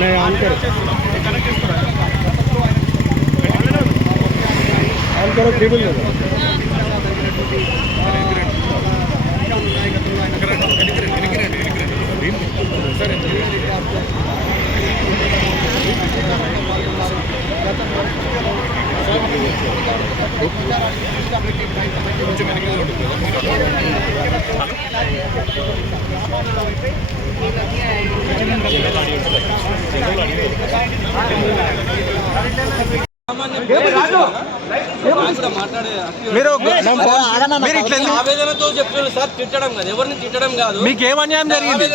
నేను ఆన్కర్ ఆన్కర్ కేబుల్ లేదు సరే మీరు మీరు ఇట్లా ఆవేదనతో చెప్తున్నారు సార్ తిట్టడం కాదు ఎవరిని తిట్టడం కాదు. మీకు ఏం అన్యాయం జరిగింది?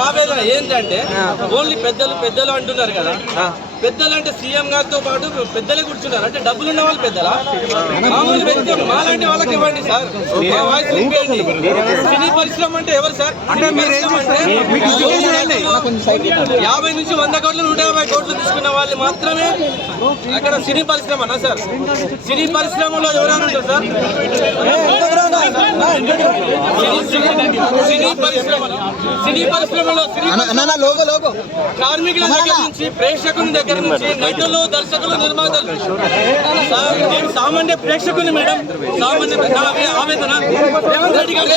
ఆవేదన ఏంటంటే ఓన్లీ పెద్దలు పెద్దలు అంటున్నారు కదా. పెద్దలు అంటే సీఎం గారితో పాటు పెద్దలే కూర్చున్నారు. అంటే డబ్బులు ఉన్న వాళ్ళు పెద్దలా? మామూలు వ్యక్తులు మాలాంటి వాళ్ళకి ఇవ్వండి సార్. మా వాయిస్ వినిపించండి. సినీ పరిశ్రమ అంటే ఎవరు సార్? అంటే యాభై నుంచి వంద కోట్లు నూట యాభై కోట్లు తీసుకున్న వాళ్ళు మాత్రమే అక్కడ సినీ పరిశ్రమ అన్నా సార్? సినీ పరిశ్రమలో ఎవరైనా ఉంటారు సార్? సినీ పరిశ్రమలో సినీ పరిశ్రమలో కార్మికుల దగ్గర నుంచి ప్రేక్షకుని దగ్గర నుంచి నటులు దర్శకులు నిర్మాతలు నేను సామాన్య ప్రేక్షకుని మేడం. సామాన్య ఆవేదన. రేవంత్ రెడ్డి గారు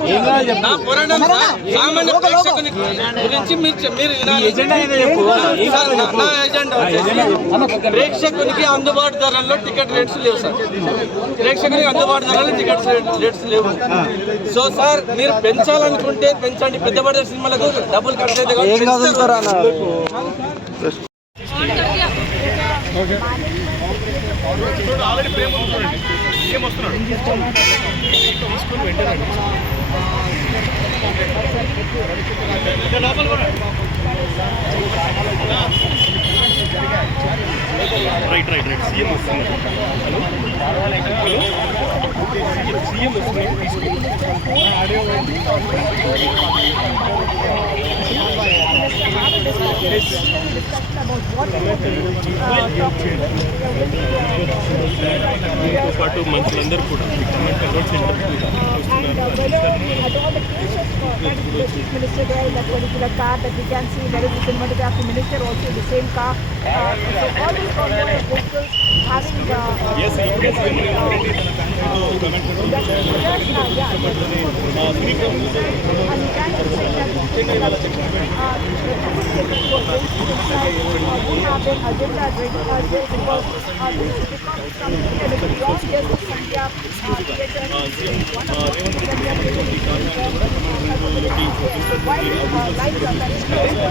నా పోరాటం సామాన్య ప్రేక్షకుని గురించి మీరు నా- ఎజెండా ప్రేక్షకునికి అందుబాటు ధరల్లో టికెట్ రేట్స్ లేవు సార్. ప్రేక్షకునికి అందుబాటు ధరల్లో టికెట్ రేట్స్ లేవు. సో సార్ మీరు పెంచాలనుకుంటే పెంచండి. పెద్ద పడే సినిమాలకు డబ్బులు ఖర్చు అయితే కాబట్టి పెంచుతారు. ఆల్రెడీ ప్రేమ ఉంది చూడండి. ఏం వస్తున్నాడు? తీసుకుని వెంటనే రైట్ రైట్ రైట్. సీఎం వస్తుంది. హలో? హలో? సీఎం వస్తుంది తీసుకుని. వస్తున్నాడు తీసుకొని మీతో పాటు మనుషులందరూ కూడా comment alert centre at all the cases for that is the chief minister there in that particular car that we can see there is the cinematography minister also in the same car. Uh, so all these convoy of vehicles having uh, uh, Yes, you can see them in uh, already. Comment that- yes, uh, yeah, yes. And you can see that uh, have an agenda ready earlier because uh, this is becoming something that is beyond just the Sandhya uh, theatre. It's one of the things that we are able to do in the while uh, lives are very important,